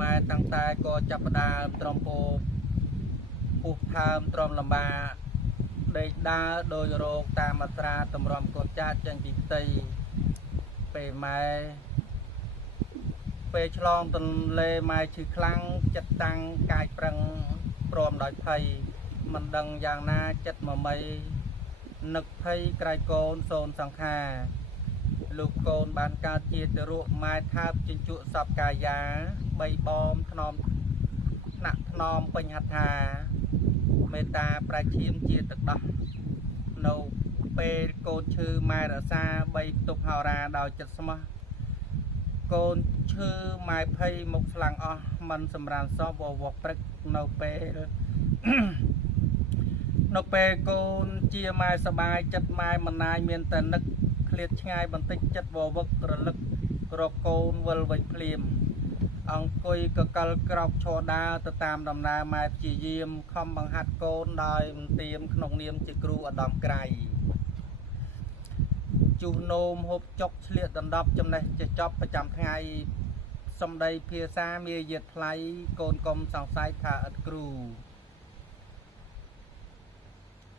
ម៉ែតាំងតែក៏ចាប់ផ្ដើមត្រំពោពុះថើមត្រំលំបាដេកដើរដោយរោគតាមអត្រាតម្រាំកូនចាស់ចេញពីផ្ទៃពេលម៉ែពេលឆ្លងទន្លេម៉ែឈឺខ្លាំងចិត្តតាំងកាយប្រឹងព្រមដោយភ័យមិនដឹងយ៉ាងណាចិត្តមមីនឹកភ័យក្រៃកូនសូនសង្ខាលោកកូនបានកើតជាទរៈម៉ែថាបជញ្ជក់សពកាយាបីបំថ្នមថ្នាក់ថ្នមពេញហត្ថាមេត្តាប្រាឈាមជាទឹកដោះនៅពេលកូនឈឺម៉ែរសាបីផ្ទប់ហោរាដោយចិត្តស្មោះកូនឈឺម៉ែភ័យមុខស្លាំងអស់មិនសម្រានសពវវព្រឹកនៅពេលកូនជាម៉ែសបាយចិត្តម៉ែមិនណាយមានតែនឹកឃ្លាតឆ្ងាយបន្តិចចិត្តវវឹករលឹករកកូនវិលវិញភ្លាមអង្គុយកកលក្រោកឈរដើរទៅតាមដំណើរម៉ែព្យាយាមខំបង្ហាត់កូនដោយមន្ទាមក្នុងនាមជាគ្រូឧត្តមក្រៃជុះនោមហូបចុកឆ្លៀកដណ្ដប់ចំណេះចេះចប់ប្រចាំថ្ងៃសំដីភាសាមាយាទថ្លៃកូនកុំសង្ស័យថាឥតគ្រូ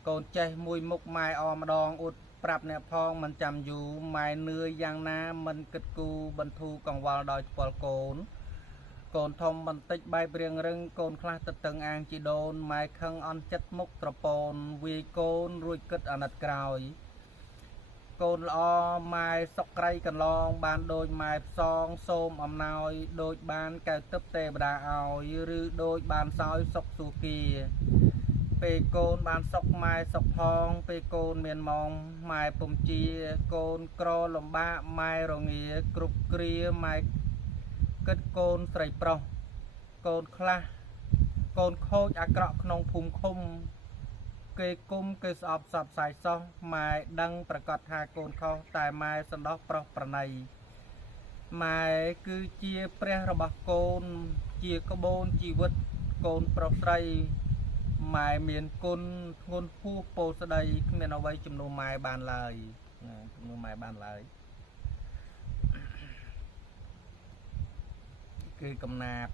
កូនចេះមួយមុខម៉ែអម្ដងអ៊ុតប្រាប់អ្នកផងមិនចាំយូរម៉ែនឿយយ៉ាងណាមិនគិតគូបន្ធូរកង្វល់ដោយផ្ពាល់កូនកូនធំបន្តិចបែបរៀងរឹងកូនខ្លះទៅតឹងអាងជីដូនម៉ែខឹងអន់ចិត្តមុខត្រពូនវាយកូនរួចគិតអាណិតក្រោយកូនល្អម៉ែសុកក្រៃកន្លងបានដូចម៉ែផ្សងសូមអំណោយដូចបានកៅទឹកទេវតាឲ្យឬដូចបានសោយសុកសុគាពេលកូនបានសុកម៉ែសុកផងពេលកូនមានម៉ងម៉ែពុំជាកូនក្រលំបាកម៉ែរងាគ្រប់គ្រាម៉ែគិតកូនស្រីប្រុសកូនខ្លះកូនខូចអាក្រក់ក្នុងភូមិឃុំគេគុំគេស្អប់សពសាយសោះម៉ែដឹងប្រកាសថាកូនខុសតែម៉ែសន្តោសប្រុសប្រណីម៉ែគឺជាព្រះរបស់កូនជាក្បូនជីវិតកូនប្រុសស្រីម៉ែមានគុណធ្ងន់ហួសពោស្ដីគ្មានអ្វីជំនួសម៉ែបានឡើយជំនួសម៉ែបានឡើយគឺកំណាព្យ